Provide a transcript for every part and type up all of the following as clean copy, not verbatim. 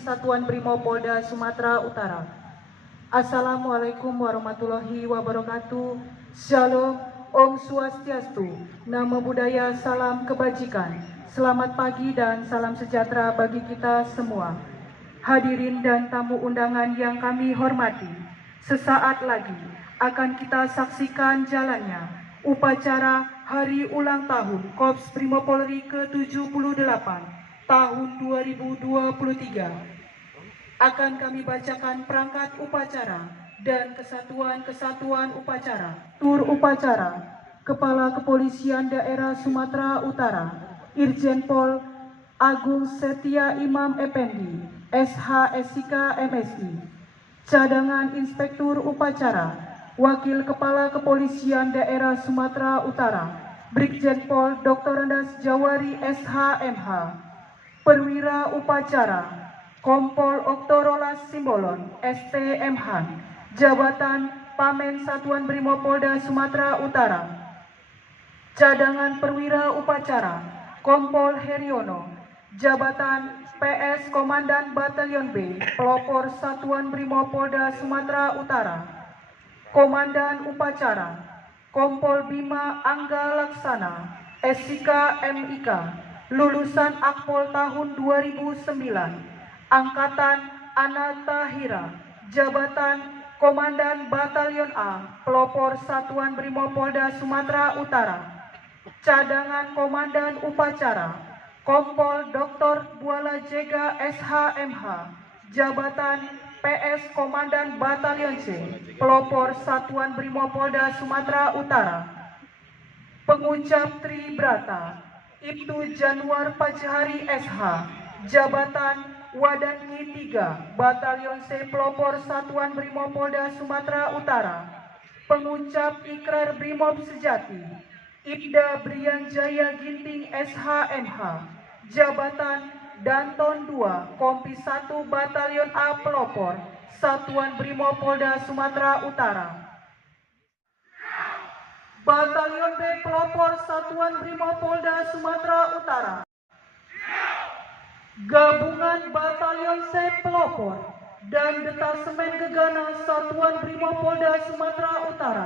Satuan Brimob Polda Sumatera Utara. Assalamualaikum warahmatullahi wabarakatuh. Shalom, Om Swastiastu, Namo Buddhaya, salam kebajikan. Selamat pagi dan salam sejahtera bagi kita semua. Hadirin dan tamu undangan yang kami hormati, sesaat lagi akan kita saksikan jalannya upacara Hari Ulang Tahun Korps Brimob Polri ke-78 tahun 2023. Akan kami bacakan perangkat upacara dan kesatuan-kesatuan upacara. Tur upacara Kepala Kepolisian Daerah Sumatera Utara, Irjen Pol Agung Setia Imam Effendi, SH.SIK MSI. Cadangan Inspektur Upacara, Wakil Kepala Kepolisian Daerah Sumatera Utara, Brigjen Pol Dr. Andas Jawari SH.MH. Perwira Upacara, Kompol Oktorolas Simbolon ST.MH, Jabatan Pamen Satuan Brimob Polda Sumatera Utara. Cadangan Perwira Upacara, Kompol Heriono, Jabatan PS Komandan Batalion B, Pelopor Satuan Brimob Polda Sumatera Utara. Komandan Upacara, Kompol Bima Angga Laksana, SIK MIK, lulusan Akpol tahun 2009, Angkatan Anatahira, Jabatan Komandan Batalion A, Pelopor Satuan Brimob Polda Sumatera Utara. Cadangan Komandan Upacara, Kompol Dr. Buala Jega SH.MH, Jabatan PS Komandan Batalion C, Pelopor Satuan Brimob Polda Sumatera Utara. Pengucap Tribrata, Ibtu Januar Pajahari SH, Jabatan Wadanki 3, Batalion C, Pelopor Satuan Brimob Polda Sumatera Utara. Pengucap Ikrar Brimob Sejati, Ibda Brian Jaya Ginting SH.MH, Jabatan Danton 2, Kompi 1, Batalion A, Pelopor Satuan Brimob Polda Sumatera Utara. Batalion B, Pelopor Satuan Brimob Polda Sumatera Utara. Gabungan Batalion C, Pelopor dan Detasemen Gegana Satuan Brimob Polda Sumatera Utara.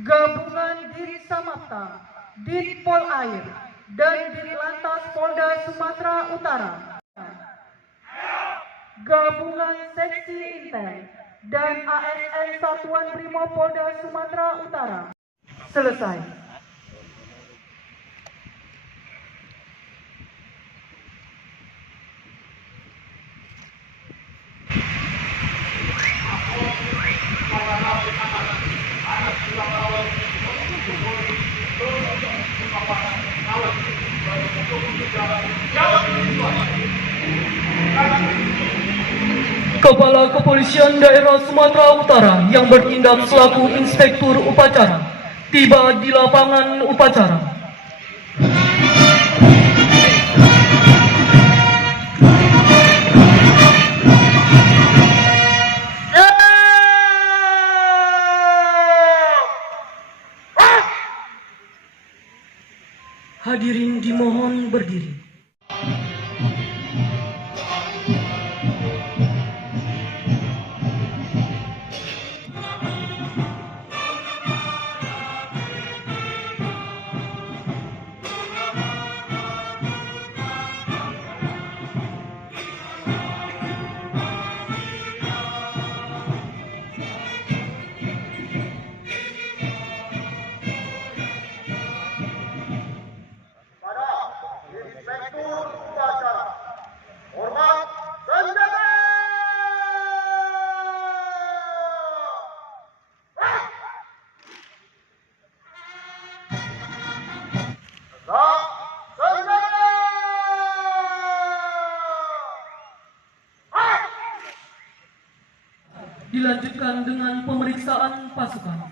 Gabungan Dit Samapta, Dit Pol Air, dan Dit Lantas Polda Sumatera Utara. Gabungan Seksi Intel dan ASN Satuan Brimob Polda Sumatera Utara. Selesai. Kepala Kepolisian Daerah Sumatera Utara yang bertindak selaku Inspektur Upacara tiba di lapangan upacara. Hadirin dimohon berdiri. Dilanjutkan dengan pemeriksaan pasukan.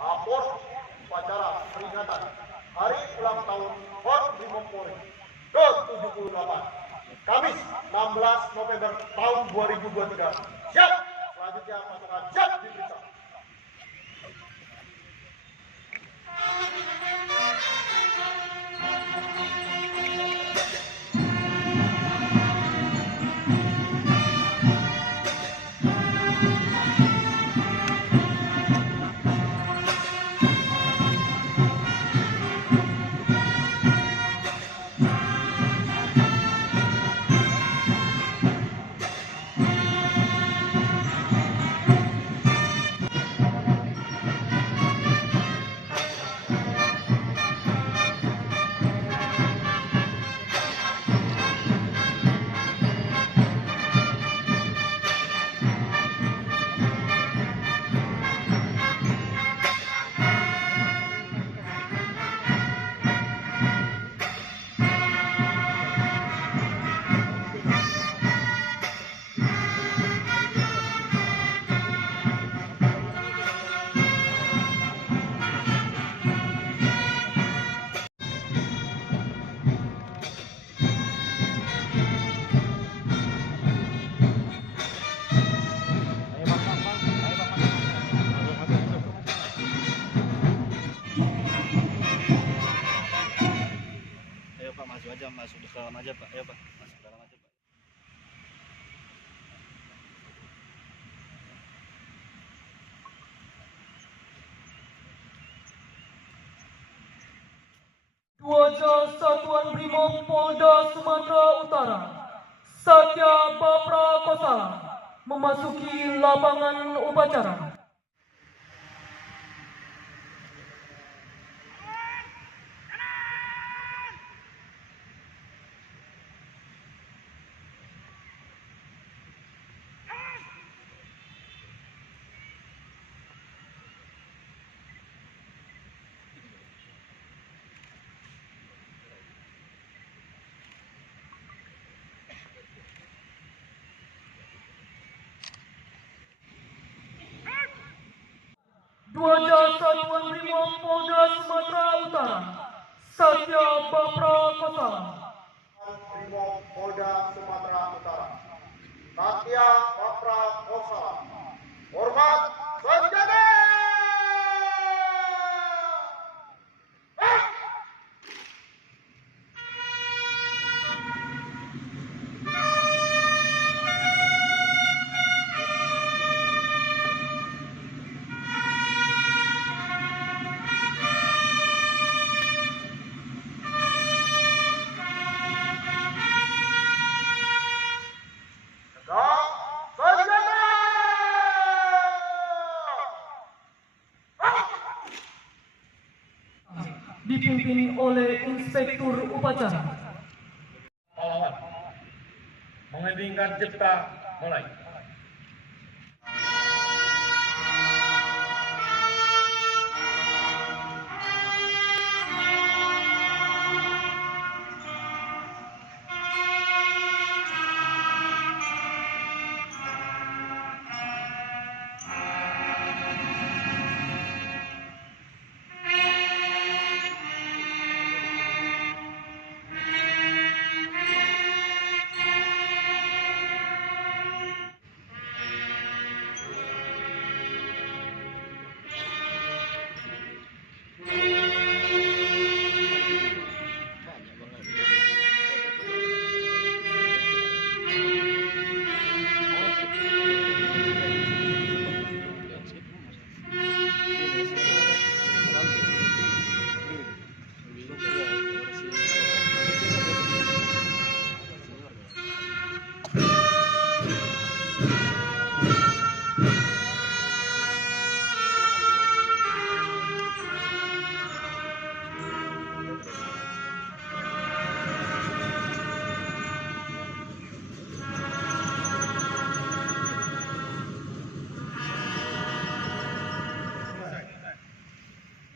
Apos upacara peringatan Hari Ulang Tahun Korps Brimob Polri ke-78 Kamis 16 November tahun 2023. Siap. Selanjutnya pasukan siap diperiksa. Ayo Pak, masuk aja, masuk di dalam aja Pak. Ayo Pak, masuk ke dalam aja Pak. Duaja Satuan Brimob Polda Sumatera Utara, Satya Bapra Kosala, memasuki lapangan upacara. Duaja Satuan Brimob Polda Sumatera Utara, Satya Bapra Kosala. Brimob Polda Sumatera Utara. Satya Bapra Kosala. Hormat senjata! Dipimpin oleh Inspektur Upacara. Pahlawan mengendingkan cipta mulai.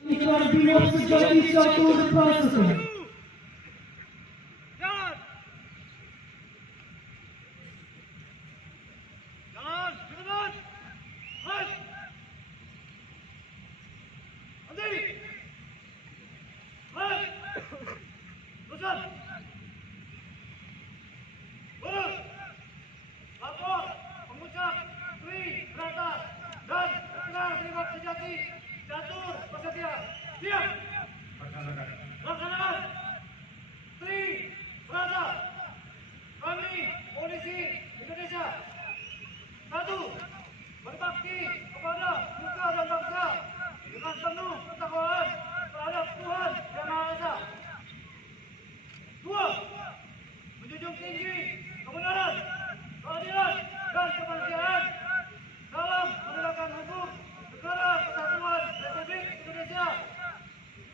Ikrar Brimob sejati catur prasasti. Dan Ikrar Brimob sejati catur prasasti. Siap. Laksanakan. Tri Prata. Kami polisi Indonesia. 1. Berbakti kepada nusa dan bangsa dengan penuh ketakwaan terhadap Tuhan Yang Maha Esa. 2. Menjunjung tinggi kebenaran, keadilan, dan kemanusiaan dalam menegakkan hukum negara kesatuan Republik Indonesia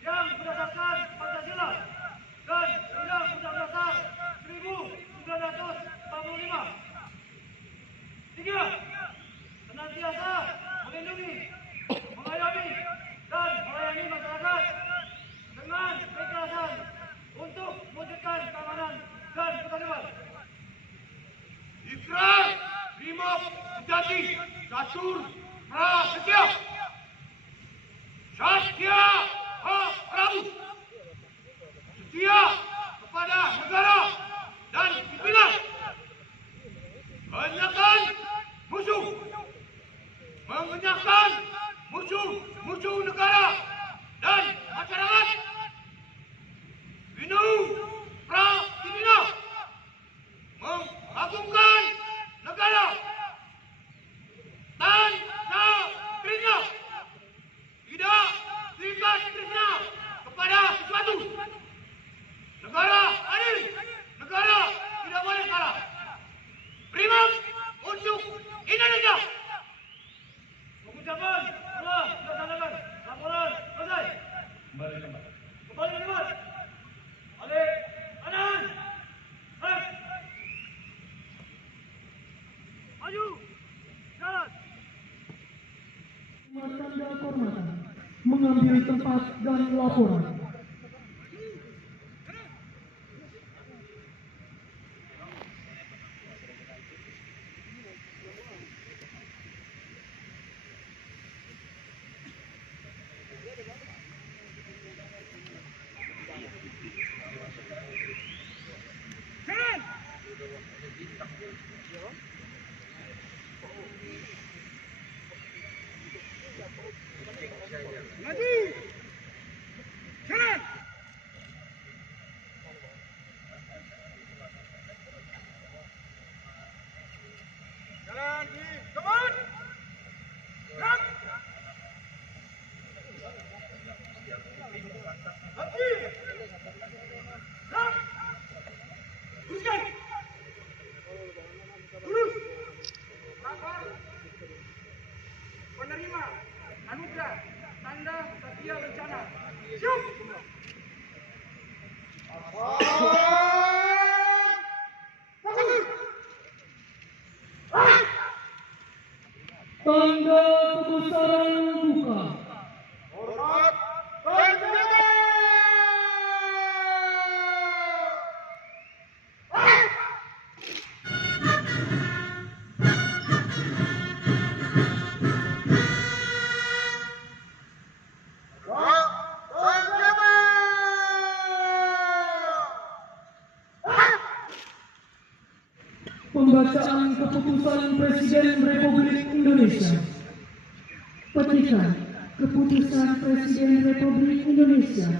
yang berdasarkan Pancasila dan Undang-Undang Dasar 1945. 3. Senantiasa melindungi, mengayomi, dan melayani masyarakat dengan keikhlasan untuk mewujudkan keamanan dan ketertiban. Ikrar Brimob Sejati Catur Prasetya. Satya Pak Prabu. Setia kepada negara dan pimpinan. Mengenyahkan musuh. Mengenyahkan musuh negara dan masyarakat. Binu Pratimina. Mengagungkan negara. Tanpa tresna. Tidak terikat tresna kepada sesuatu. Negara adil. Negara tidak boleh kalah. Brimob untuk Indonesia. Pengucapan telah dilaksanakan. Laporan selesai. Kembali ke tempat. Balik kanan. Maju. Jalan. Tanda kehormatan mengambil tempat dan laporan. Maju. Jalan. Jalan di depan. Gerak. Maju. Gerak. Teruskan. Lurus. Lapor. Penerima anugerah tanda Satya Lencana. Siap. Tanda kebesaran buka. Hormat senjata. Pembacaan keputusan Presiden Republik Indonesia. Petikan Keputusan Presiden Republik Indonesia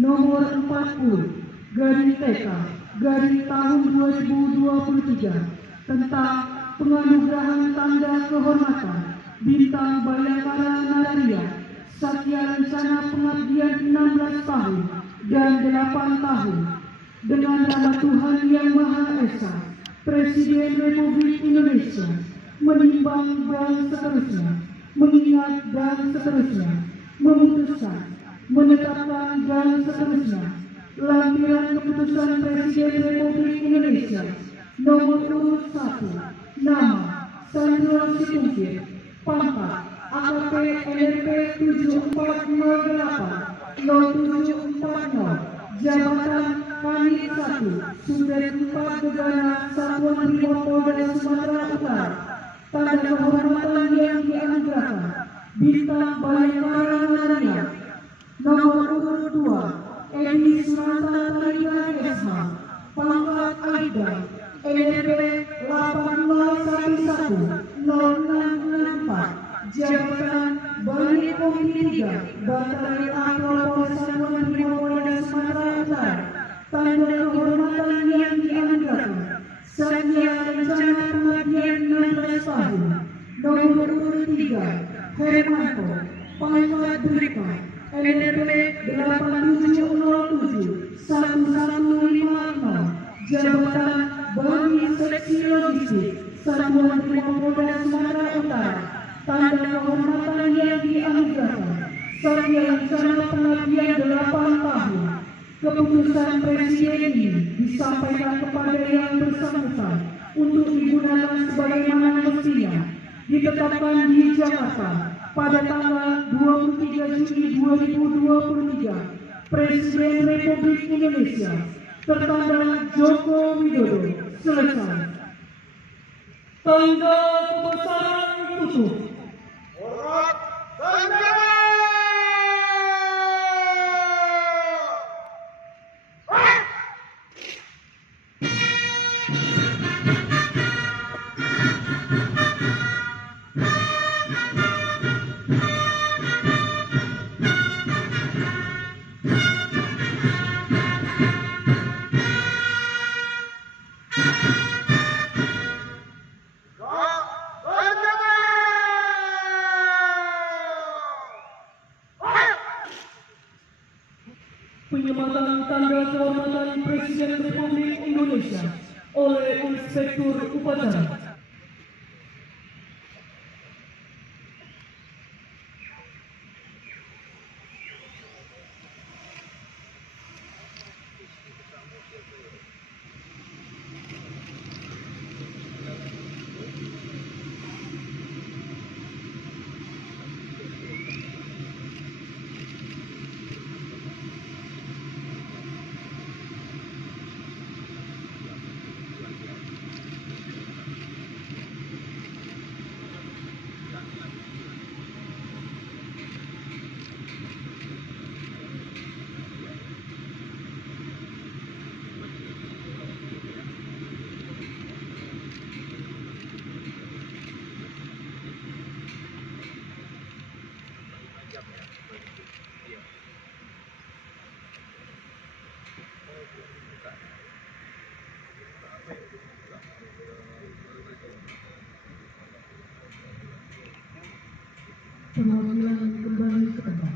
Nomor 40/TK/tahun 2023 tentang penganugerahan tanda kehormatan Bintang Bayangkara Nararia Satya Lencana Pengabdian 16 tahun dan 8 tahun dengan nama Tuhan Yang Maha Esa. Presiden Republik Indonesia menimbang dan seterusnya, mengingat dan seterusnya, memutuskan, menetapkan dan seterusnya, lampiran keputusan Presiden Republik Indonesia nomor urut 1, nama Sandro Situmkir, pangkat AKP NRP 7408 0740, jabatan Kanit 1, Sudet 4 Gegana Satuan Brimob Polda Sumatera Utara. Tanda kehormatan yang dianugerahkan Bintang Bayangkara Nararia nomor urut 2 Eni Suranta Tarigan SH, pangkat Aida NRP 80110664, jabatan Bani Komisi 3 Batalion Akropol tanda kehormatan yang dianugerahkan Satya Rencana Pengabdian 16 tahun, nomor urut 3, Hermanto, pangkat Brigka, NRP 8707 1156, jabatan Bagi Seksi Logistik, Satuan Brimopolda Sumatera Utara, tanda kehormatan yang dianugerahkan Satya Rencana Pengabdian 8 tahun. Keputusan Presiden ini disampaikan kepada yang bersangkutan untuk digunakan sebagaimana mestinya, ditetapkan di Jakarta pada tanggal 23 Juni 2023. Presiden Republik Indonesia tertanda Joko Widodo. Selesai. Tanda kebesaran tutup. Hormat tanda. Penyematan tanda kehormatan Presiden Republik Indonesia oleh Inspektur Upacara. Pengambilan kembali ke tempat.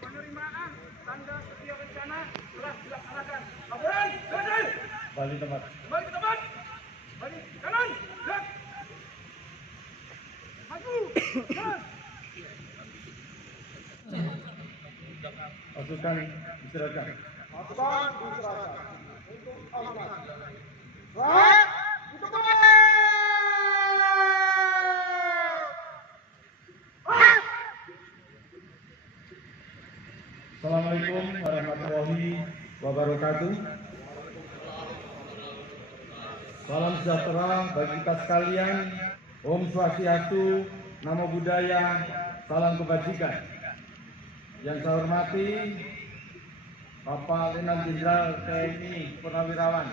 Penerimaan tanda Satya Rencana telah dilaksanakan. Laporan, selesai. Balik tempat. Kembali ke tempat. Balik kanan, gerak. Maju, jalan. Pasukan diserahkan. Pasukan diserahkan. Untuk amanah. Gerak. Untuk Assalamualaikum warahmatullahi wabarakatuh. Salam sejahtera bagi kita sekalian. Om Swastiastu, Namo Buddhaya, salam kebajikan. Yang saya hormati Bapak Letnan Jenderal TNI Purnawirawan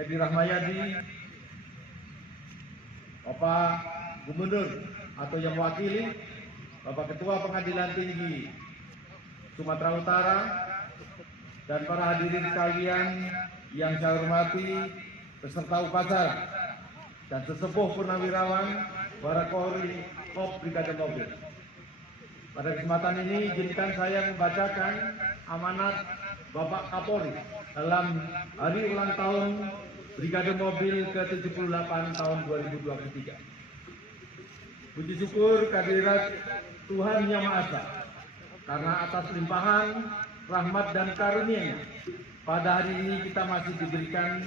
Edi Rahmayadi, Bapak Gubernur atau yang mewakili, Bapak Ketua Pengadilan Tinggi Sumatera Utara, dan para hadirin sekalian yang saya hormati, peserta upacara dan sesepuh purnawirawan para Polri Kop Brigade Mobil. Pada kesempatan ini izinkan saya membacakan amanat Bapak Kapolri dalam hari ulang tahun Brigade Mobil ke-78 tahun 2023. Puji syukur kehadirat Tuhan Yang Maha Esa, karena atas limpahan rahmat dan karunia-Nya pada hari ini kita masih diberikan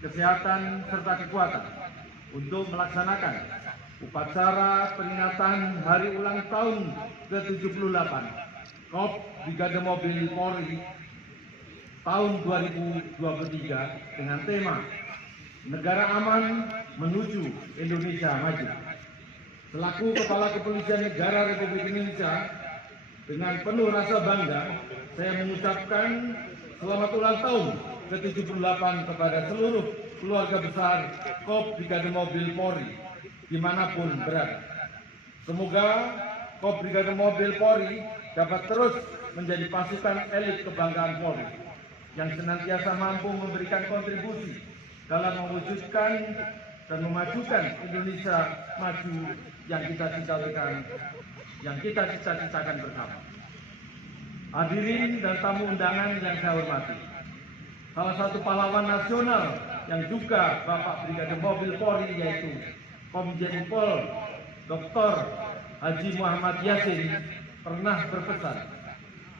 kesehatan serta kekuatan untuk melaksanakan upacara peringatan hari ulang tahun ke-78 Kop Brigade Mobil Polri tahun 2023 dengan tema Negara Aman Menuju Indonesia Maju. Selaku Kepala Kepolisian Negara Republik Indonesia, dengan penuh rasa bangga, saya mengucapkan selamat ulang tahun ke-78 kepada seluruh keluarga besar Kop Brigade Mobil Polri dimanapun berada. Semoga Kop Brigade Mobil Polri dapat terus menjadi pasukan elit kebanggaan Polri yang senantiasa mampu memberikan kontribusi dalam mewujudkan dan memajukan Indonesia maju yang kita cita-citakan bersama. Hadirin dan tamu undangan yang saya hormati, salah satu pahlawan nasional yang juga Bapak Brigade Mobil Polri yaitu Komjen Pol Dr. Haji Muhammad Yasin pernah berpesan,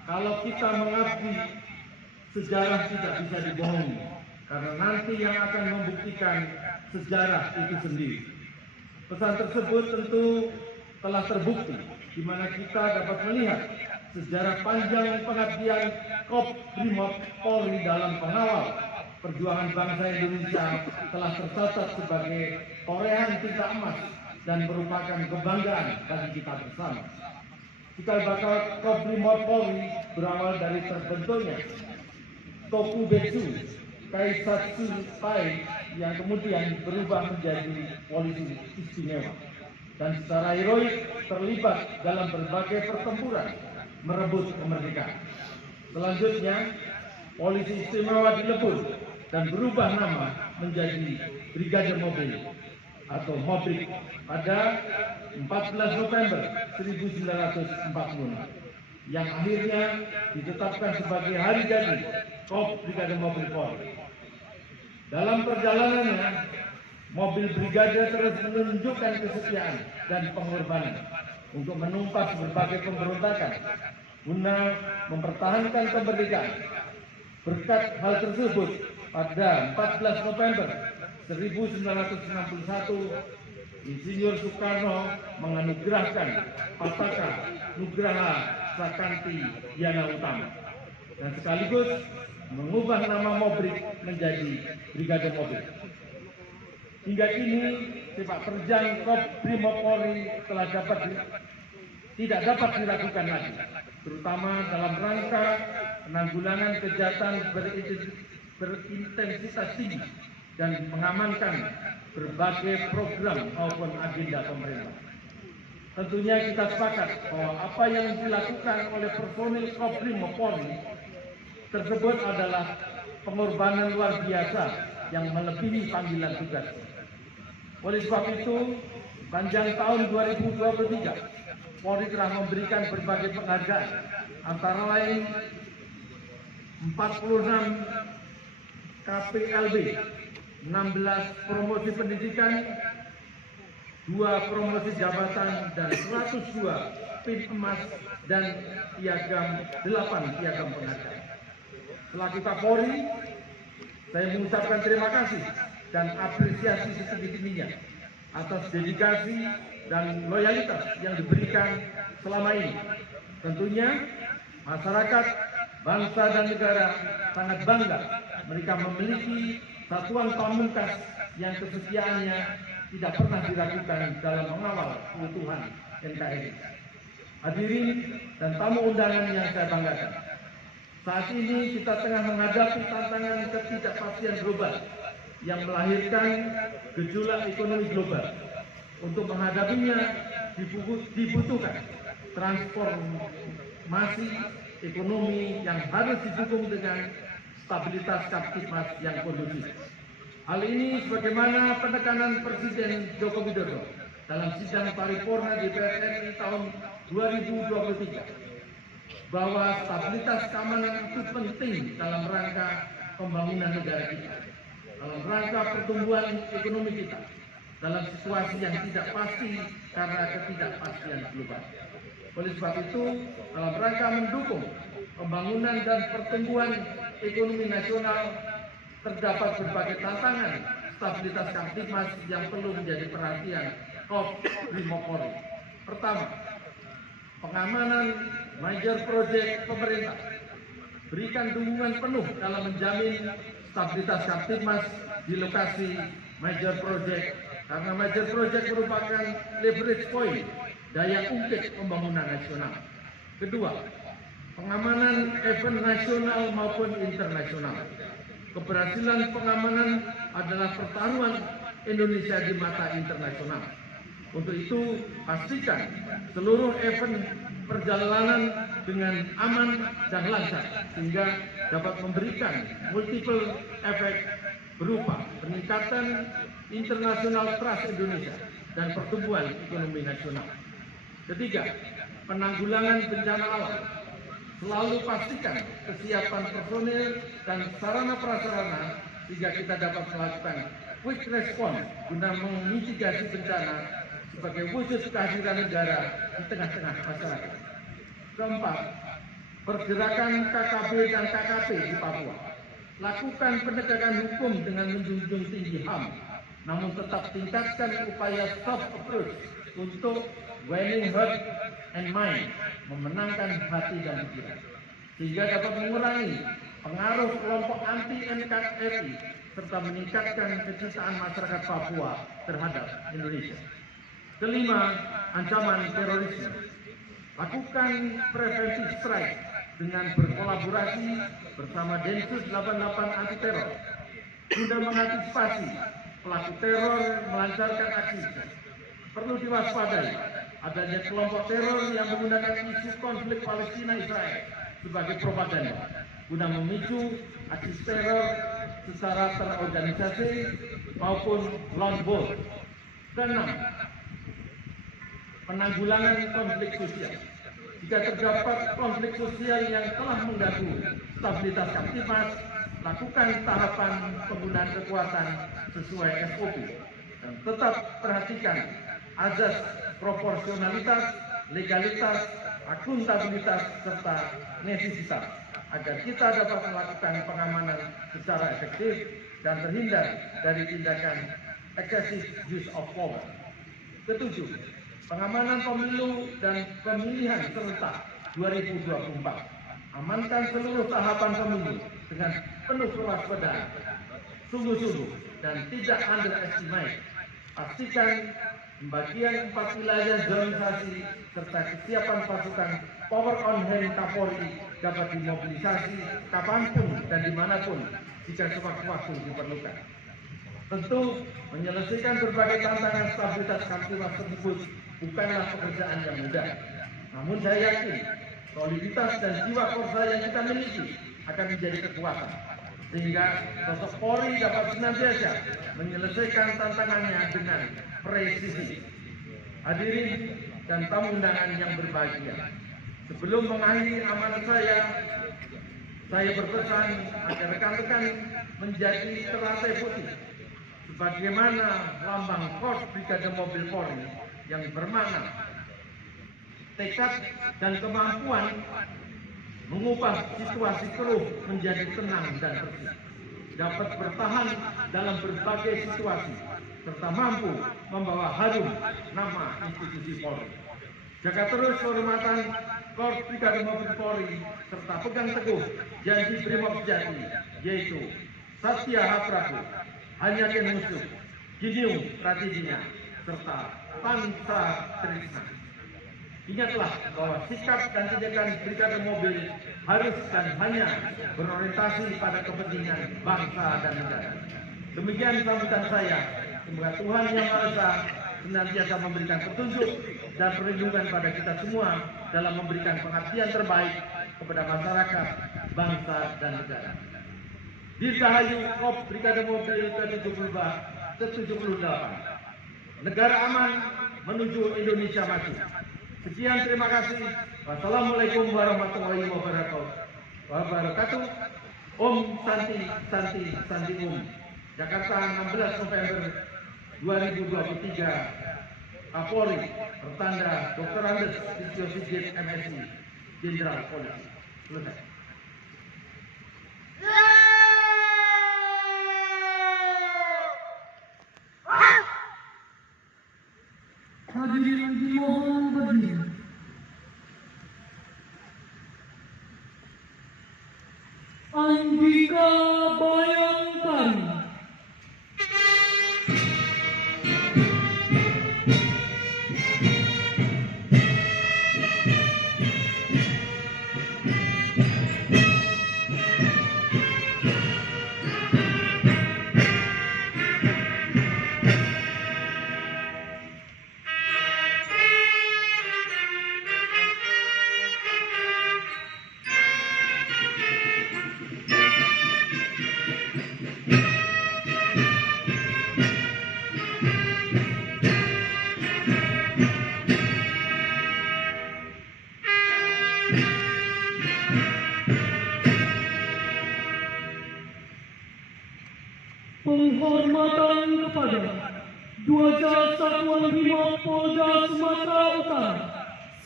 kalau kita mengabdi, sejarah tidak bisa dibohongi, karena nanti yang akan membuktikan sejarah itu sendiri. Pesan tersebut tentu telah terbukti, di mana kita dapat melihat sejarah panjang pengabdian Kobrimob Polri dalam pengawal perjuangan bangsa Indonesia telah tercatat sebagai torehan tinta emas dan merupakan kebanggaan bagi kita bersama. Cikal bakal Kobrimob Polri berawal dari terbentuknya Tokubetsu Kaisatsu Pai yang kemudian berubah menjadi polisi istimewa dan secara heroik terlibat dalam berbagai pertempuran merebut kemerdekaan. Selanjutnya, polisi istimewa dilebur dan berubah nama menjadi Brigade Mobil atau Mobrik pada 14 November 1946 yang akhirnya ditetapkan sebagai hari jadi Kop Brigade Mobil Polri. Dalam perjalanannya, mobil brigade terus menunjukkan kesetiaan dan pengorbanan untuk menumpas berbagai pemberontakan guna mempertahankan kemerdekaan. Berkat hal tersebut, pada 14 November 1961, Insinyur Soekarno menganugerahkan Pataka Nugraha Sakanti Yana Utama dan sekaligus mengubah nama Mobrik menjadi Brigade Mobil. Hingga kini sepak terjang Kobrimob Polri tidak dapat diragukan lagi, terutama dalam rangka penanggulangan kejahatan berintensitas tinggi dan mengamankan berbagai program maupun agenda pemerintah. Tentunya kita sepakat bahwa apa yang dilakukan oleh personil Kobrimob Polri tersebut adalah pengorbanan luar biasa yang melebihi panggilan tugas. Oleh sebab itu, sepanjang tahun 2023, Polri telah memberikan berbagai penghargaan, antara lain 46 KPLB, 16 promosi pendidikan, 2 promosi jabatan, dan 102 PIN emas dan 8 piagam penghargaan. Selaku Kapolri, saya mengucapkan terima kasih dan apresiasi setinggi-tingginya atas dedikasi dan loyalitas yang diberikan selama ini. Tentunya masyarakat, bangsa dan negara sangat bangga mereka memiliki satuan pamungkas yang kesetiaannya tidak pernah diragukan dalam mengawal keutuhan NKRI. Hadirin dan tamu undangan yang saya banggakan, saat ini kita tengah menghadapi tantangan ketidakpastian global yang melahirkan gejolak ekonomi global. Untuk menghadapinya dibutuhkan transformasi ekonomi yang harus didukung dengan stabilitas Kamtipmas yang kondusif. Hal ini sebagaimana penekanan Presiden Joko Widodo dalam sidang paripurna DPR RI tahun 2023. Bahwa stabilitas keamanan itu penting dalam rangka pembangunan negara kita, dalam rangka pertumbuhan ekonomi kita, dalam situasi yang tidak pasti karena ketidakpastian global. Oleh sebab itu, dalam rangka mendukung pembangunan dan pertumbuhan ekonomi nasional, terdapat berbagai tantangan stabilitas Kamtipmas yang perlu menjadi perhatian Kobrimob Polri. Pertama, pengamanan major project pemerintah. Berikan dukungan penuh dalam menjamin stabilitas Kamtipmas di lokasi major project, karena major project merupakan leverage point, daya ungkit pembangunan nasional. Kedua, pengamanan event nasional maupun internasional. Keberhasilan pengamanan adalah pertaruhan Indonesia di mata internasional. Untuk itu, pastikan seluruh event perjalanan dengan aman dan lancar, sehingga dapat memberikan multiple efek berupa peningkatan internasional trust Indonesia dan pertumbuhan ekonomi nasional. Ketiga, penanggulangan bencana alam. Selalu pastikan kesiapan personil dan sarana prasarana sehingga kita dapat melakukan quick response guna memitigasi bencana sebagai wujud kehadiran negara di tengah-tengah masyarakat. Keempat, pergerakan KKB dan KKP di Papua. Lakukan penegakan hukum dengan menjunjung tinggi HAM, namun tetap tingkatkan upaya soft approach untuk winning heart and mind, memenangkan hati dan pikiran, sehingga dapat mengurangi pengaruh kelompok anti NKRI serta meningkatkan kecintaan masyarakat Papua terhadap Indonesia. Kelima, ancaman terorisme. Lakukan preventive strike dengan berkolaborasi bersama Densus 88 anti teror guna mengantisipasi pelaku teror melancarkan aksinya. Perlu diwaspadai adanya kelompok teror yang menggunakan isu konflik Palestina-Israel sebagai propaganda guna memicu aksi teror secara terorganisasi maupun lone wolf. Keenam, penanggulangan konflik sosial. Jika terdapat konflik sosial yang telah mengganggu stabilitas Kamtipmas, lakukan tahapan penggunaan kekuatan sesuai SOP dan tetap perhatikan azas proporsionalitas, legalitas, akuntabilitas, serta nesesitas agar kita dapat melakukan pengamanan secara efektif dan terhindar dari tindakan excessive use of power. Ketujuh, pengamanan pemilu dan pemilihan serentak 2024. Amankan seluruh tahapan pemilu dengan penuh kewaspadaan, sungguh-sungguh dan tidak underestimate. Pastikan pembagian 4 wilayah zonisasi serta kesiapan pasukan power on hand Kapolri dapat dimobilisasi kapanpun dan dimanapun jika sewaktu-waktu diperlukan. Tentu, menyelesaikan berbagai tantangan stabilitas Kamtipmas tersebut bukanlah pekerjaan yang mudah. Namun saya yakin, soliditas dan jiwa korsa yang kita miliki akan menjadi kekuatan. Sehingga sosok Polri dapat senantiasa menyelesaikan tantangannya dengan presisi. Hadirin dan tamu undangan yang berbahagia, sebelum mengakhiri amanat saya berpesan agar rekan-rekan menjadi teladan putih sebagaimana lambang Korps Brigade Mobil Polri yang bermakna tekad dan kemampuan mengubah situasi keruh menjadi tenang dan bersih, dapat bertahan dalam berbagai situasi, serta mampu membawa harum nama institusi Polri. Jaga terus kehormatan Korps Brigade Mobil Polri, serta pegang teguh janji Brimob sejati, yaitu Satya Hapraku, Hanya Ken Musuh, Gideon Pratidinya, serta Pansa Trisna. Ingatlah bahwa sikap dan tindakan Brigade Mobil harus dan hanya berorientasi pada kepentingan bangsa dan negara. Demikian sambutan saya. Semoga Tuhan Yang Maha Esa senantiasa memberikan petunjuk dan perlindungan pada kita semua dalam memberikan pengabdian terbaik kepada masyarakat, bangsa, dan negara. Dirgahayu Korps Brigade Mobil ke-78. Negara aman menuju Indonesia maju. Sekian, terima kasih. Wassalamualaikum warahmatullahi wabarakatuh. Om Santi Santi Santi Om. Jakarta, 16 November 2023. Kapolri, Pertanda Dr. Andes Listio Sigit MSI, Jenderal Polisi. Selesai. Hadirin dimohon berdiri. Andika Bayangkari.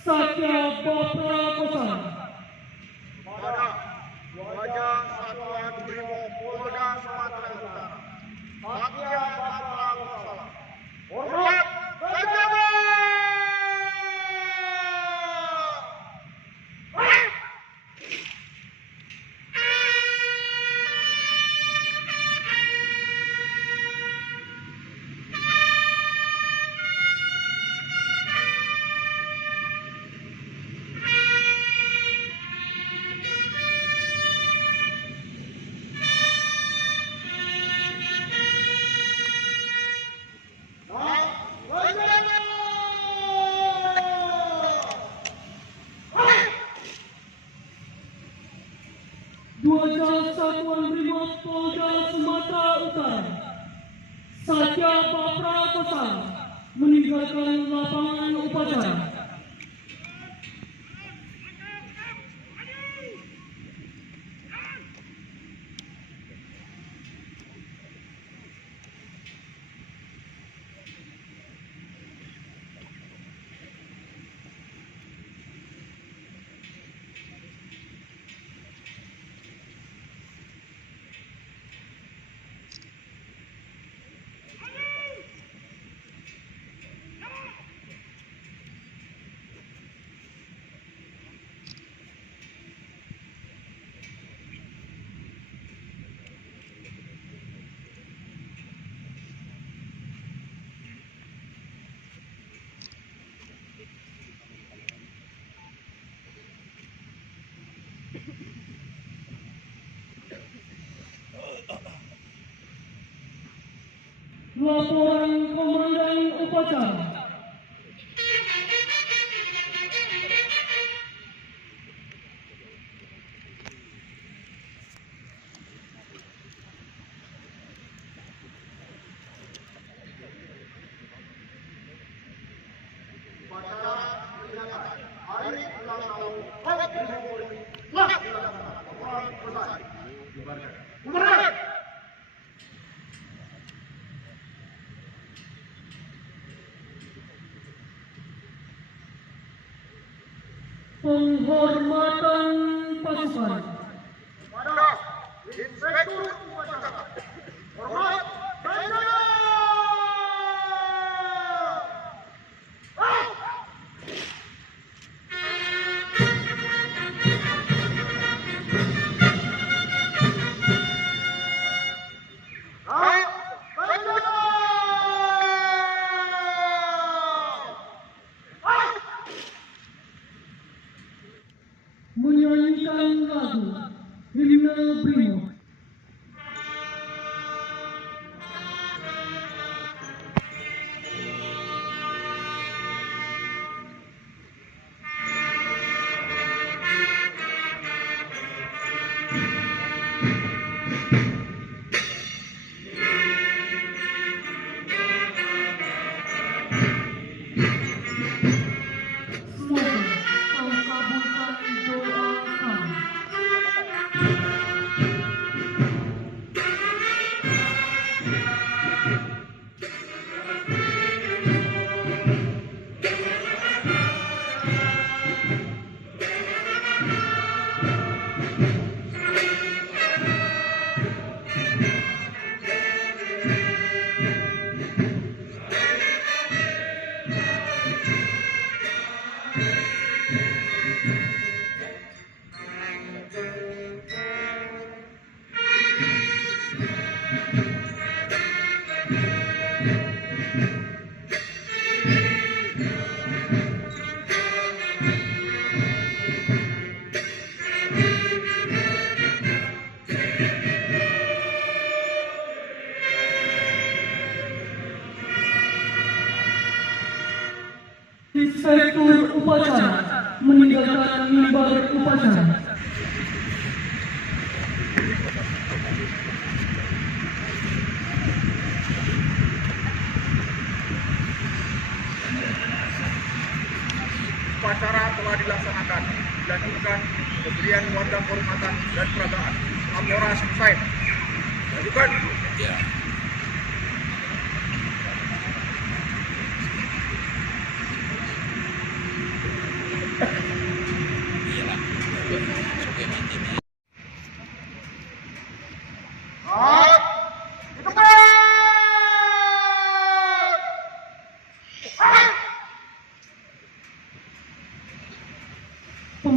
Satya Baprakosa pada wajah Satuan Brimob Polda Sumatera Utara. Satya Baprakosa. Hormat senjata! Dua Satuan Brimob Polda Sumatera Utara Satya Baprakosa meninggalkan lapangan upacara. Laporan Komandan Upacara. Upacara peringatan Hari Ulang Tahun Brimob Polri telah dilaksanakan. Laporan selesai. Bubarkan. Penghormatan pasukan. Pada Inspektur Upacara. Hormat senjata! Menyanyikan lagu Himne Brimob. Semoga kau kabulkan doa kami. Inspektur Upacara meninggalkan mimbar upacara. Upacara telah dilaksanakan, dilanjutkan pemberian wadah kehormatan dan peragaan. Laporan selesai. Lanjutkan.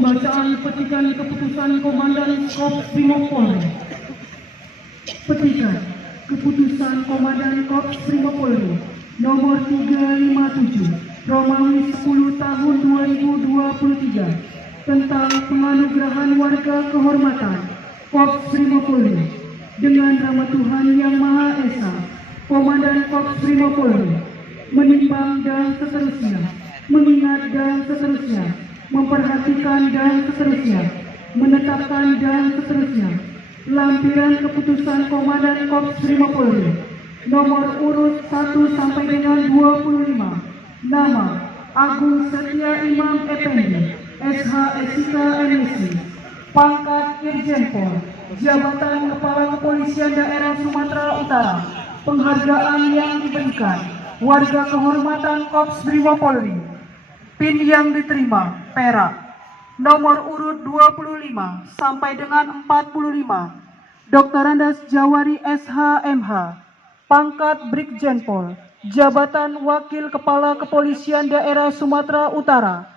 Pembacaan petikan keputusan Komandan Korps Brimob Polri. Petikan keputusan Komandan Korps Brimob Polri nomor 357 Romawi 10 tahun 2023 tentang penganugerahan warga kehormatan Korps Brimob Polri dengan nama Tuhan Yang Maha Esa. Komandan Korps Brimob Polri menimbang dan seterusnya, mengingat dan seterusnya, memperhatikan dan seterusnya, menetapkan dan seterusnya. Lampiran keputusan Komandan Korps Brimob Polri nomor urut 1 sampai dengan 25. Nama Agung Setia Imam Effendi, SH SIK MSI. Pangkat Irjen Pol, Jabatan Kepala Kepolisian Daerah Sumatera Utara. Penghargaan yang diberikan warga kehormatan Korps Brimob Polri. PIN yang diterima perak nomor urut 25 sampai dengan 45. Dr. Andes Jawari SHMH, pangkat Brigjen Pol, Jabatan Wakil Kepala Kepolisian Daerah Sumatera Utara.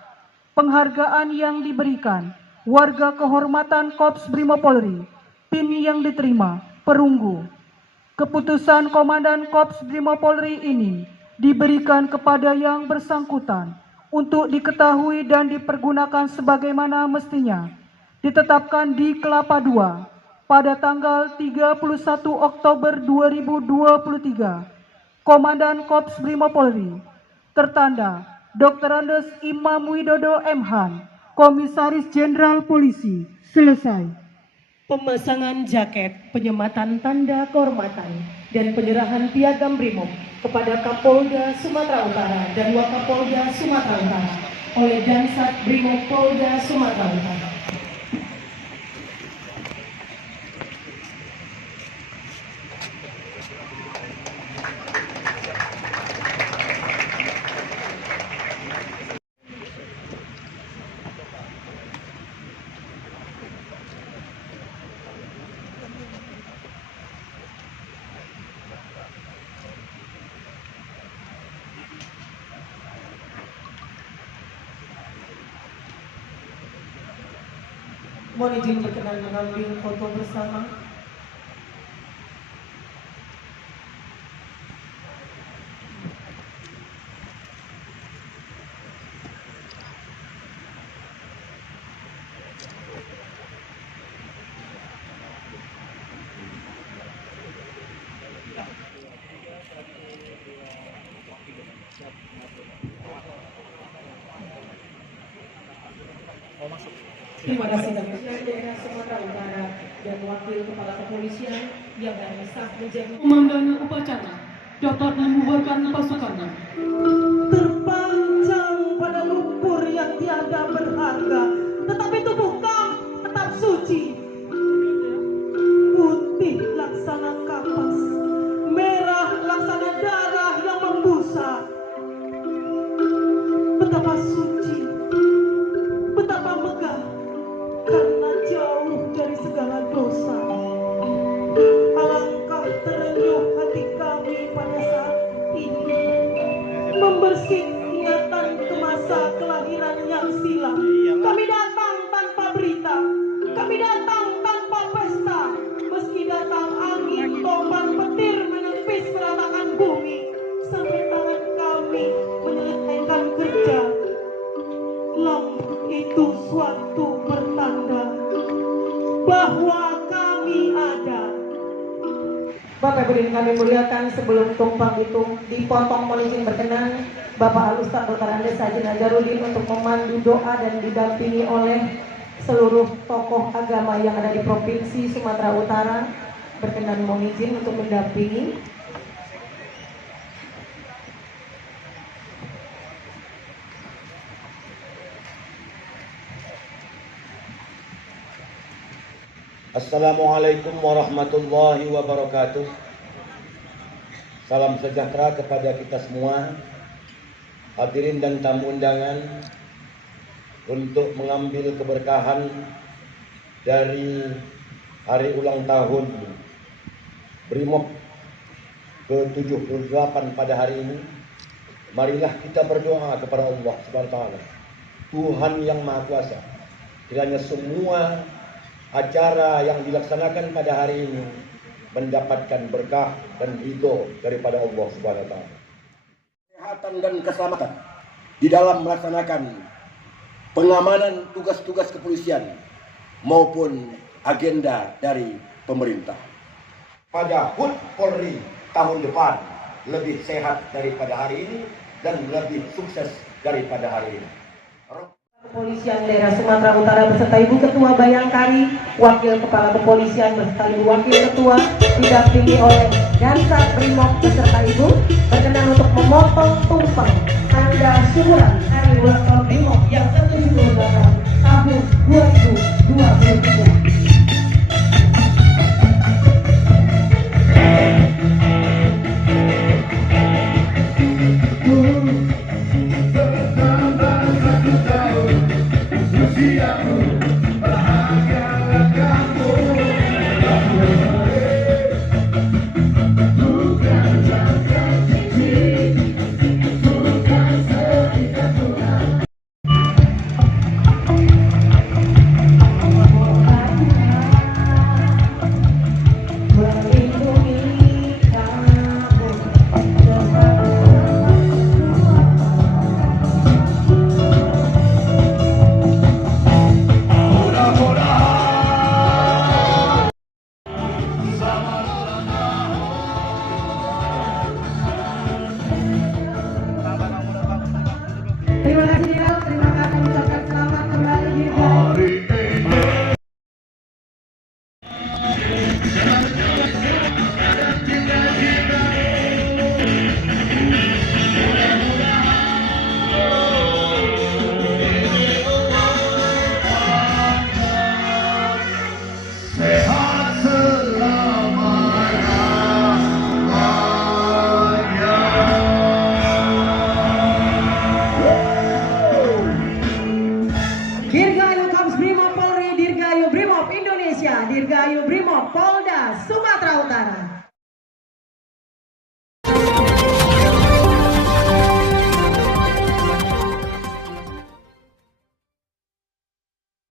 Penghargaan yang diberikan warga kehormatan Korps Brimob Polri. PIN yang diterima perunggu. Keputusan Komandan Korps Brimob Polri ini diberikan kepada yang bersangkutan untuk diketahui dan dipergunakan sebagaimana mestinya. Ditetapkan di Kelapa II pada tanggal 31 Oktober 2023. Komandan Korps Brimob Polri tertanda Dr. Andes Imam Widodo M. Han, Komisaris Jenderal Polisi. Selesai. Pemasangan jaket, penyematan tanda kehormatan, dan penyerahan piagam Brimob kepada Kapolda Sumatera Utara dan Wakapolda Sumatera Utara oleh Dansat Brimob Polda Sumatera Utara. Mohon izin berkenan mengambil foto bersama. Terima kasih Kepolisian Daerah Sumatera Utara dan Wakil Kepala Kepolisian yang sah menjadi Komandan Upacara dapat membubarkan pasukannya. Terpanjang pada lumpur yang tiada berharga, tetapi tubuh kau tetap suci. Putih laksana kapas, merah laksana darah yang membusa. Betapa suci, betapa megah, karena jauh dari segala dosa. Alangkah terenyuh hati kami pada saat ini, membersih ingatan ke masa kelahiran yang silam. Kami datang tanpa berita, kami datang tanpa pesta, meski datang angin, tombak, petir menepis meratakan bumi, sampai tangan kami menyelesaikan kerja. Lampu itu suatu pertanda bahwa kami ada. Bapak Ibu kami muliakan, sebelum tumpang itu dipotong, mohon izin berkenan Bapak Al-Ustaz Dr. Andes Haji Nazarudin untuk memandu doa dan didampingi oleh seluruh tokoh agama yang ada di Provinsi Sumatera Utara. Berkenan mohon izin untuk mendampingi. Assalamualaikum warahmatullahi wabarakatuh. Salam sejahtera kepada kita semua, hadirin dan tamu undangan, untuk mengambil keberkahan dari hari ulang tahun Brimob ke-78 pada hari ini. Marilah kita berdoa kepada Allah Subhanahu wa taala, Tuhan yang Maha Kuasa, kiranya semua acara yang dilaksanakan pada hari ini mendapatkan berkah dan ridho daripada Allah Subhanahu wa taala. Kesehatan dan keselamatan di dalam melaksanakan pengamanan tugas-tugas kepolisian maupun agenda dari pemerintah. Pada HUT Polri tahun depan lebih sehat daripada hari ini dan lebih sukses daripada hari ini. Kepolisian Daerah Sumatera Utara beserta Ibu Ketua Bayangkari, Wakil Kepala Kepolisian beserta Ibu Wakil Ketua didampingi oleh Dansat Brimob beserta Ibu berkenan untuk memotong tumpeng tanda syukuran hari ulang tahun Brimob yang ke-78 tahun 2023. Terima kasih ya, terima kasih ucapkan selamat kembali Dirgahayu. Dirgahayu Korps Brimob Polri, Dirgahayu Brimob Indonesia, Dirgahayu Brimob Polda Sumatera Utara.